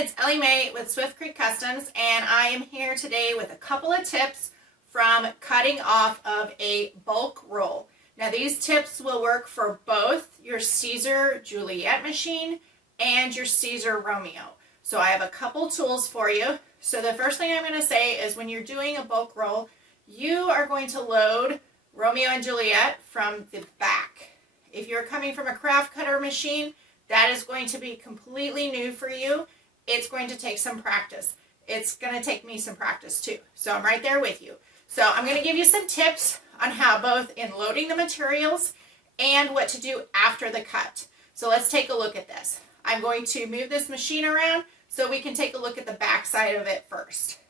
it's Ellie Mae with Swift Creek Customs, and I am here today with a couple of tips from cutting off of a bulk roll. Now these tips will work for both your Siser Juliet machine and your Siser Romeo. So I have a couple tools for you. So the first thing I'm going to say is when you're doing a bulk roll, you are going to load Romeo and Juliet from the back. If you're coming from a craft cutter machine, that is going to be completely new for you. It's going to take some practice. It's going to take me some practice too. So I'm right there with you. So I'm going to give you some tips on how both in loading the materials and what to do after the cut. So let's take a look at this. I'm going to move this machine around so we can take a look at the back side of it first.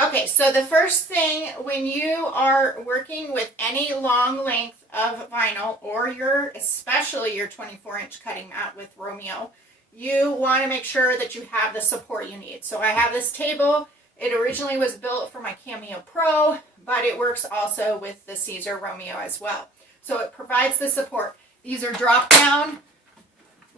Okay, so the first thing when you are working with any long length of vinyl or especially your 24-inch cutting mat with Romeo, you want to make sure that you have the support you need. So I have this table. It originally was built for my Cameo Pro, but it works also with the Siser Romeo as well. So it provides the support. These are drop-down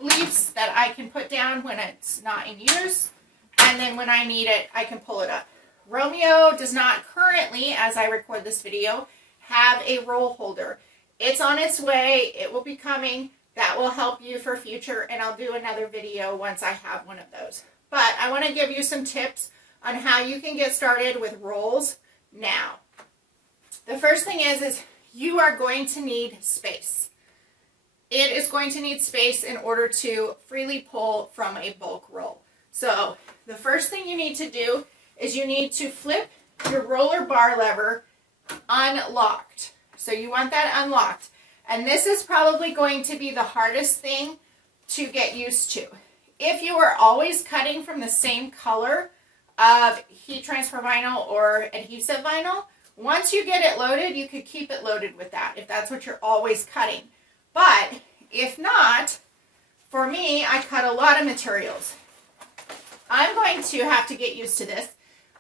leaves that I can put down when it's not in use, and then when I need it, I can pull it up. Romeo does not currently, as I record this video, have a roll holder. It's on its way. It will be coming. That will help you for future, and I'll do another video once I have one of those. But I want to give you some tips on how you can get started with rolls now. The first thing is you are going to need space. It is going to need space in order to freely pull from a bulk roll. So the first thing you need to do is you need to flip your roller bar lever unlocked. So you want that unlocked. And this is probably going to be the hardest thing to get used to. If you are always cutting from the same color of heat transfer vinyl or adhesive vinyl, once you get it loaded, you could keep it loaded with that if that's what you're always cutting. But if not, for me, I cut a lot of materials. I'm going to have to get used to this.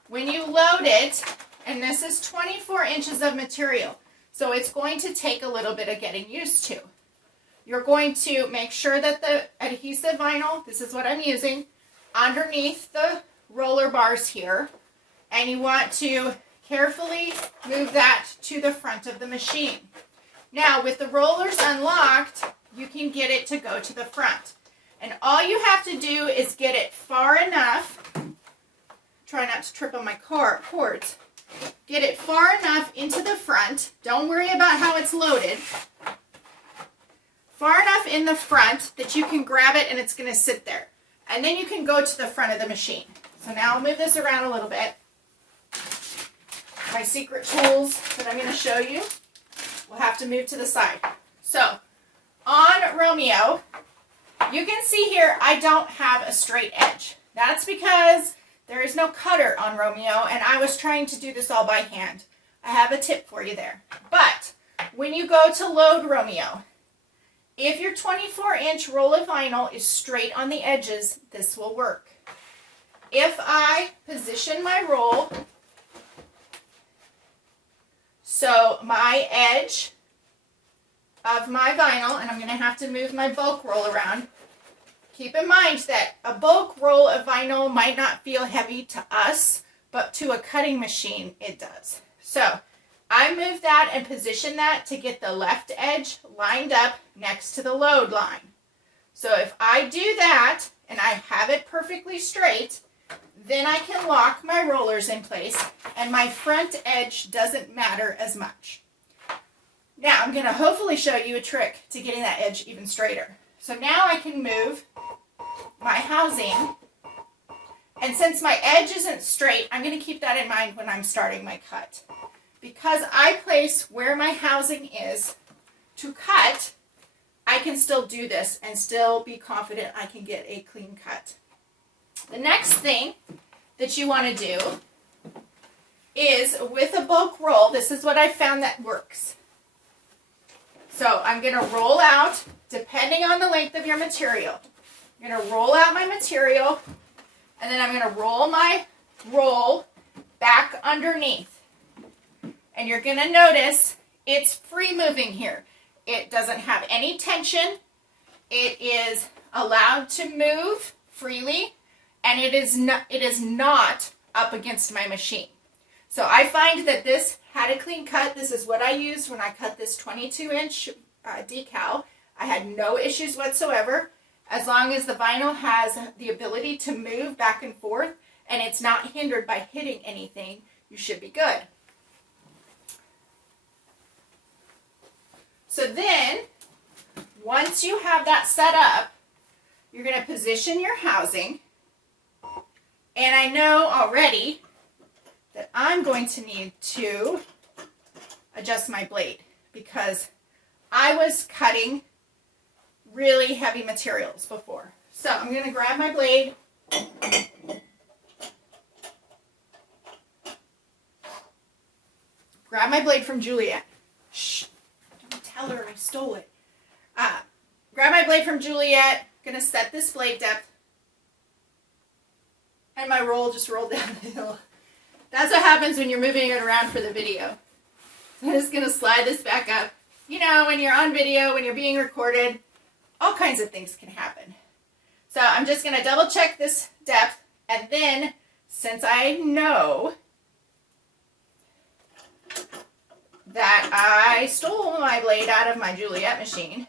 When you load it, and this is 24 inches of material, so it's going to take a little bit of getting used to. You're going to make sure that the adhesive vinyl, this is what I'm using, underneath the roller bars here, and you want to carefully move that to the front of the machine. Now, with the rollers unlocked, you can get it to go to the front. And all you have to do is get it far enough. Try not to trip on my cords. Get it far enough into the front. Don't worry about how it's loaded. Far enough in the front that you can grab it and it's going to sit there. And then you can go to the front of the machine. So now I'll move this around a little bit. My secret tools that I'm going to show you will have to move to the side. So on Romeo, you can see here I don't have a straight edge. That's because there is no cutter on Romeo, and I was trying to do this all by hand. I have a tip for you there. But when you go to load Romeo, if your 24-inch roll of vinyl is straight on the edges, this will work. If I position my roll so my edge of my vinyl, and I'm going to have to move my bulk roll around. Keep in mind that a bulk roll of vinyl might not feel heavy to us, but to a cutting machine, it does. So I move that and position that to get the left edge lined up next to the load line. So if I do that and I have it perfectly straight, then I can lock my rollers in place and my front edge doesn't matter as much. Now I'm going to hopefully show you a trick to getting that edge even straighter. So now I can move my housing, and since my edge isn't straight, I'm going to keep that in mind when I'm starting my cut. Because I place where my housing is to cut, I can still do this and still be confident I can get a clean cut. The next thing that you want to do is with a bulk roll, this is what I found that works. So I'm going to roll out, depending on the length of your material. I'm going to roll out my material, and then I'm going to roll my roll back underneath. And you're going to notice it's free moving here. It doesn't have any tension. It is allowed to move freely, and it is not up against my machine. So I find that this had a clean cut. This is what I used when I cut this 22-inch decal. I had no issues whatsoever. As long as the vinyl has the ability to move back and forth and it's not hindered by hitting anything, you should be good. So then, once you have that set up, you're going to position your housing. And I know already that I'm going to need to adjust my blade because I was cutting really heavy materials before. So I'm going to grab my blade. Grab my blade from Juliet. Shh, don't tell her I stole it. Grab my blade from Juliet. Going to set this blade depth. And my roll just rolled down the hill. That's what happens when you're moving it around for the video. So I'm just going to slide this back up. You know, when you're on video, when you're being recorded, all kinds of things can happen. So I'm just going to double check this depth. And then, since I know that I stole my blade out of my Juliet machine,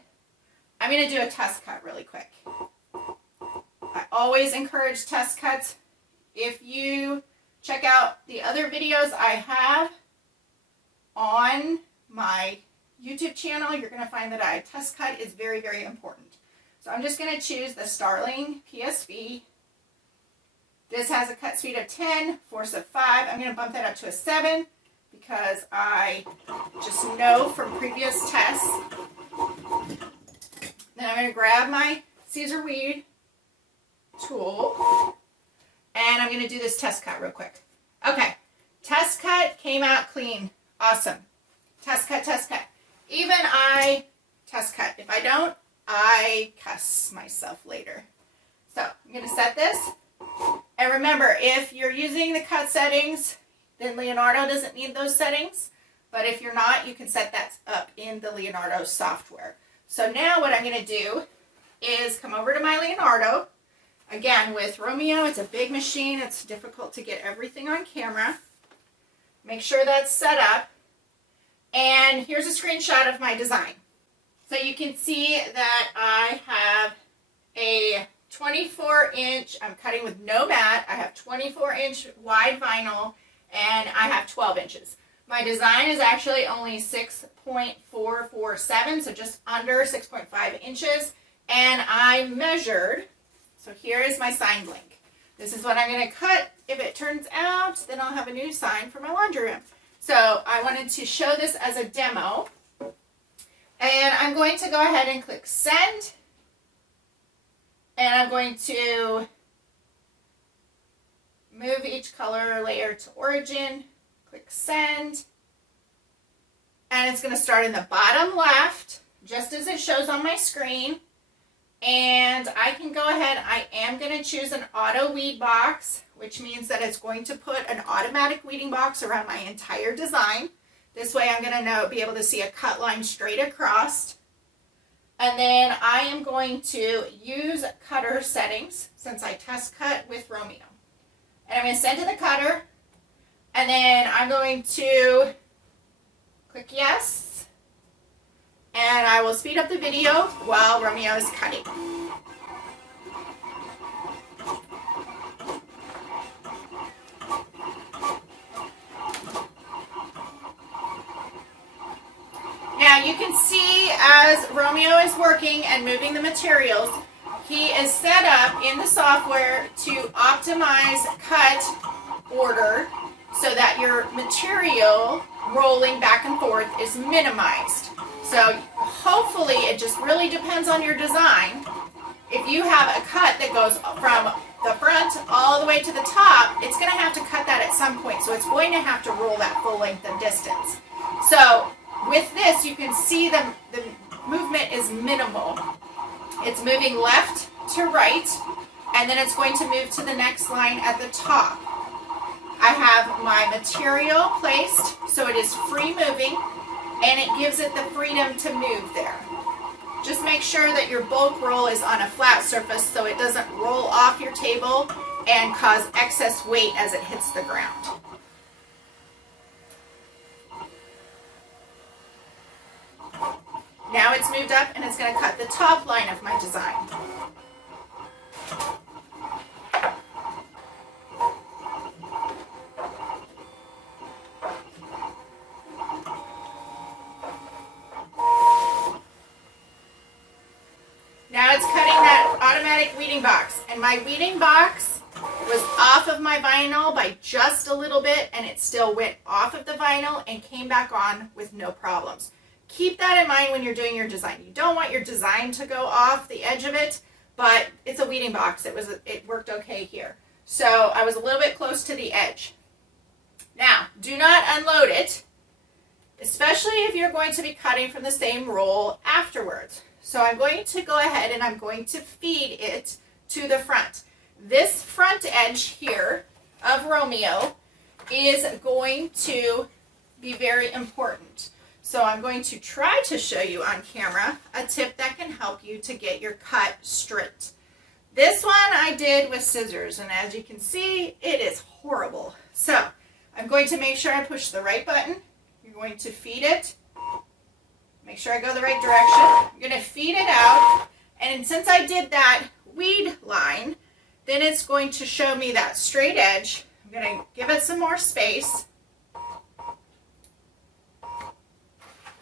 I'm going to do a test cut really quick. I always encourage test cuts. If you check out the other videos I have on my YouTube channel, you're going to find that a test cut is very, very important. So I'm just going to choose the Starling PSV. This has a cut speed of 10, force of 5. I'm going to bump that up to a 7 because I just know from previous tests. Then I'm going to grab my Siser weed tool and I'm going to do this test cut real quick. Okay, test cut came out clean. Awesome. Test cut, test cut. Even I test cut. If I don't, I cuss myself later. So I'm going to set this. And remember, if you're using the cut settings, then Leonardo doesn't need those settings. But if you're not, you can set that up in the Leonardo software. So now what I'm going to do is come over to my Leonardo. Again, with Romeo, it's a big machine. It's difficult to get everything on camera. Make sure that's set up. And here's a screenshot of my design. So you can see that I have a 24-inch, I'm cutting with no mat. I have 24-inch wide vinyl, and I have 12 inches. My design is actually only 6.447, so just under 6.5 inches. And I measured, so here is my sign blank. This is what I'm going to cut. If it turns out, then I'll have a new sign for my laundry room. So I wanted to show this as a demo. And I'm going to go ahead and click send. And I'm going to move each color layer to origin. Click send. And it's going to start in the bottom left, just as it shows on my screen. And I can go ahead, I am going to choose an auto weed box, which means that it's going to put an automatic weeding box around my entire design. This way I'm going to be able to see a cut line straight across. And then I am going to use cutter settings since I test cut with Romeo. And I'm going to send to the cutter. And then I'm going to click yes. And I will speed up the video while Romeo is cutting. Now you can see as Romeo is working and moving the materials, he is set up in the software to optimize cut order so that your material rolling back and forth is minimized. So hopefully it just really depends on your design. If you have a cut that goes from the front all the way to the top, it's going to have to cut that at some point. So it's going to have to roll that full length of distance. So with this, you can see the movement is minimal. It's moving left to right, and then it's going to move to the next line at the top. I have my material placed so it is free moving, and it gives it the freedom to move there. Just make sure that your bulk roll is on a flat surface so it doesn't roll off your table and cause excess weight as it hits the ground. Now it's moved up and it's going to cut the top line of my design. Now it's cutting that automatic weeding box, and my weeding box was off of my vinyl by just a little bit, and it still went off of the vinyl and came back on with no problems. Keep that in mind when you're doing your design. You don't want your design to go off the edge of it, but it's a weeding box. It worked okay here. So I was a little bit close to the edge. Now, do not unload it, especially if you're going to be cutting from the same roll afterwards. So I'm going to go ahead and I'm going to feed it to the front. This front edge here of Romeo is going to be very important. So I'm going to try to show you on camera a tip that can help you to get your cut straight. This one I did with scissors, and as you can see, it is horrible. So I'm going to make sure I push the right button. You're going to feed it. Make sure I go the right direction. I'm going to feed it out, and since I did that weed line, then it's going to show me that straight edge. I'm going to give it some more space.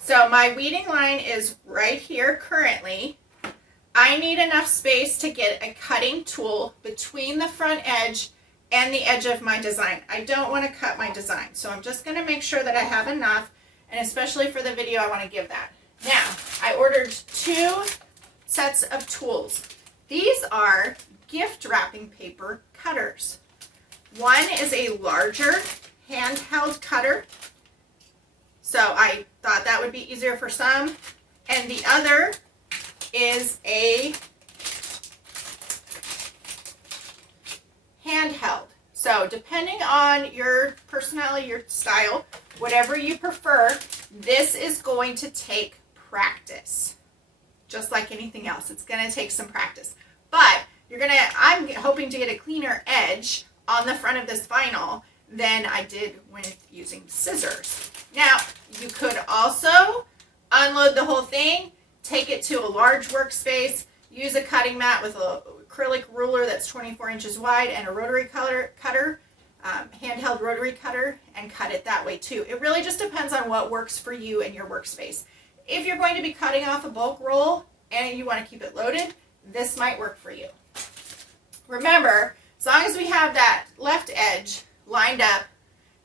So my weeding line is right here currently. I need enough space to get a cutting tool between the front edge and the edge of my design. I don't want to cut my design, so I'm just going to make sure that I have enough, and especially for the video, I want to give that. Now, I ordered 2 sets of tools. These are gift wrapping paper cutters. One is a larger handheld cutter, so I thought that would be easier for some, and the other is a handheld. So depending on your personality, your style, whatever you prefer, this is going to take practice. Just like anything else, it's going to take some practice. But I'm hoping to get a cleaner edge on the front of this vinyl than I did with using scissors. Now, you could also unload the whole thing, take it to a large workspace, use a cutting mat with an acrylic ruler that's 24 inches wide and a rotary cutter, handheld rotary cutter, and cut it that way too. It really just depends on what works for you and your workspace. If you're going to be cutting off a bulk roll and you want to keep it loaded, this might work for you. Remember, as long as we have that left edge lined up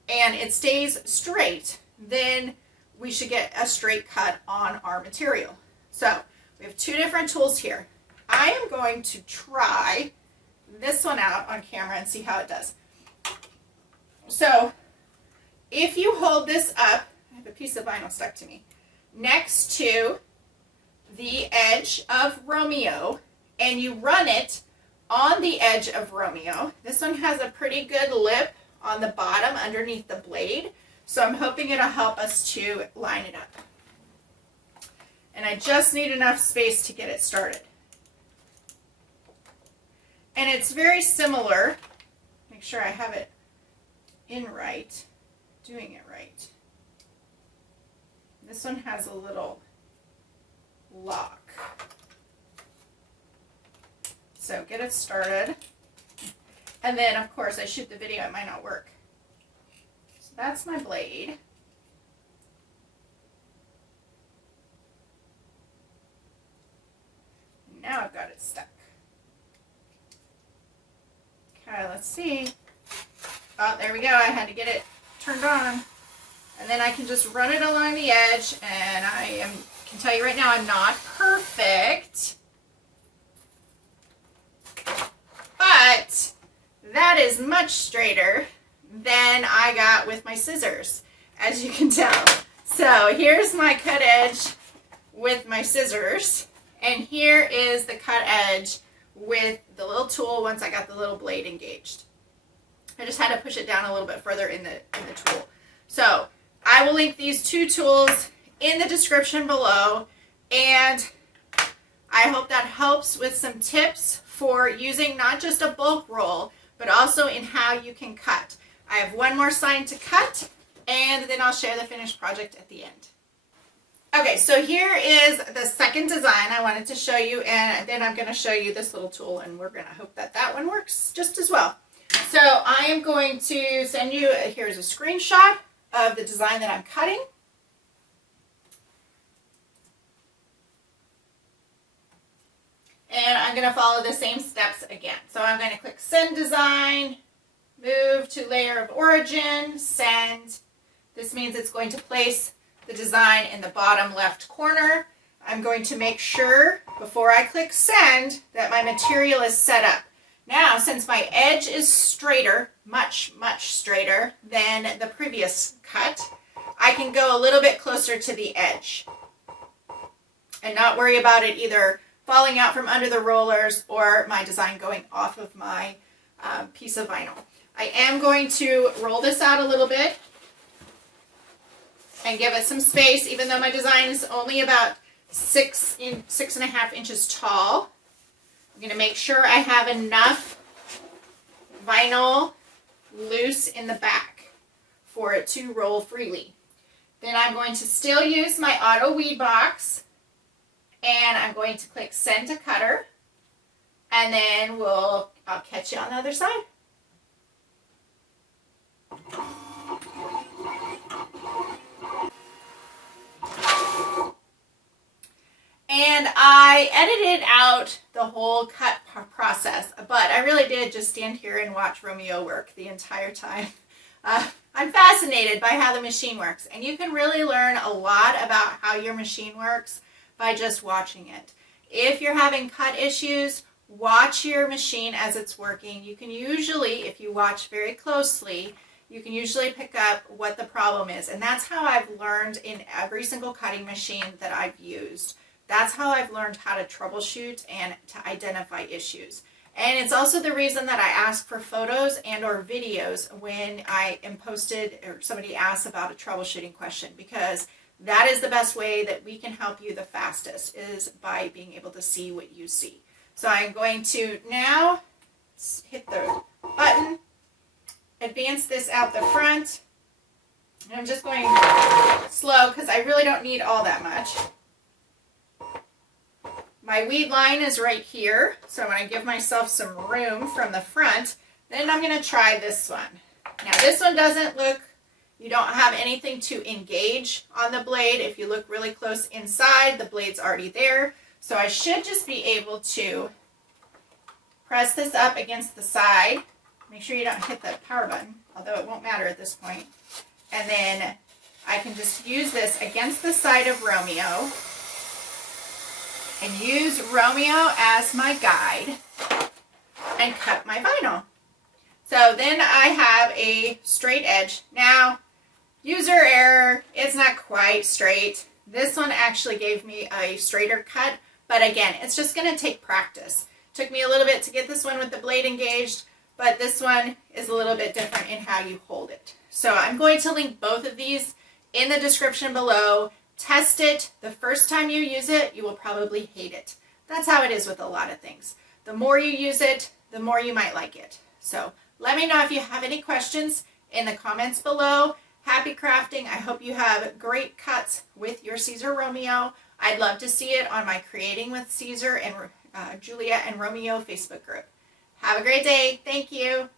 and it stays straight, then we should get a straight cut on our material. So we have 2 different tools here. I am going to try this one out on camera and see how it does. So if you hold this up, I have a piece of vinyl stuck to me, next to the edge of Romeo, and you run it on the edge of Romeo. This one has a pretty good lip on the bottom underneath the blade, so I'm hoping it'll help us to line it up. And I just need enough space to get it started. And it's very similar. Make sure I have it in right, doing it right. This one has a little lock. So get it started. And then, of course, I shoot the video, it might not work. So that's my blade. Now I've got it stuck. Okay, let's see. Oh, there we go. I had to get it turned on. And then I can just run it along the edge, and I can tell you right now, I'm not perfect. But that is much straighter than I got with my scissors, as you can tell. So here's my cut edge with my scissors, and here is the cut edge with the little tool once I got the little blade engaged. I just had to push it down a little bit further in the tool. So I will link these 2 tools in the description below, and I hope that helps with some tips for using not just a bulk roll, but also in how you can cut. I have one more sign to cut, and then I'll share the finished project at the end. Okay, so here is the second design I wanted to show you, and then I'm going to show you this little tool, and we're going to hope that that one works just as well. So I am going to send you, here's a screenshot of the design that I'm cutting. And I'm going to follow the same steps again. So I'm going to click Send Design, move to Layer of Origin, Send. This means it's going to place the design in the bottom left corner. I'm going to make sure before I click Send that my material is set up. Now, since my edge is straighter, much straighter than the previous cut, I can go a little bit closer to the edge and not worry about it either falling out from under the rollers or my design going off of my piece of vinyl. I am going to roll this out a little bit and give it some space, even though my design is only about 6.5 inches tall. I'm going to make sure I have enough vinyl loose in the back for it to roll freely. Then I'm going to still use my auto weed box, and I'm going to click Send to Cutter, and then I'll catch you on the other side. And I edited out the whole cut process, but I really did just stand here and watch Romeo work the entire time. I'm fascinated by how the machine works, and you can really learn a lot about how your machine works by just watching it. If you're having cut issues, watch your machine as it's working. You can usually, if you watch very closely, you can usually pick up what the problem is. And that's how I've learned in every single cutting machine that I've used. That's how I've learned how to troubleshoot and to identify issues. And it's also the reason that I ask for photos and or videos when I am posted or somebody asks about a troubleshooting question, because that is the best way that we can help you the fastest, is by being able to see what you see. So I'm going to now hit the button, advance this out the front, and I'm just going slow because I really don't need all that much. My weed line is right here, so I want to give myself some room from the front. Then I'm going to try this one. Now this one doesn't look, you don't have anything to engage on the blade. If you look really close inside, the blade's already there. So I should just be able to press this up against the side. Make sure you don't hit the power button, although it won't matter at this point. And then I can just use this against the side of Romeo and use Romeo as my guide and cut my vinyl. So then I have a straight edge. Now, user error, it's not quite straight. This one actually gave me a straighter cut, but again, it's just gonna take practice. Took me a little bit to get this one with the blade engaged, but this one is a little bit different in how you hold it. So I'm going to link both of these in the description below. Test it. The first time you use it, you will probably hate it. That's how it is with a lot of things. The more you use it, the more you might like it. So let me know if you have any questions in the comments below. Happy crafting. I hope you have great cuts with your Siser Romeo. I'd love to see it on my Creating with Siser and Juliet and Romeo Facebook group. Have a great day. Thank you.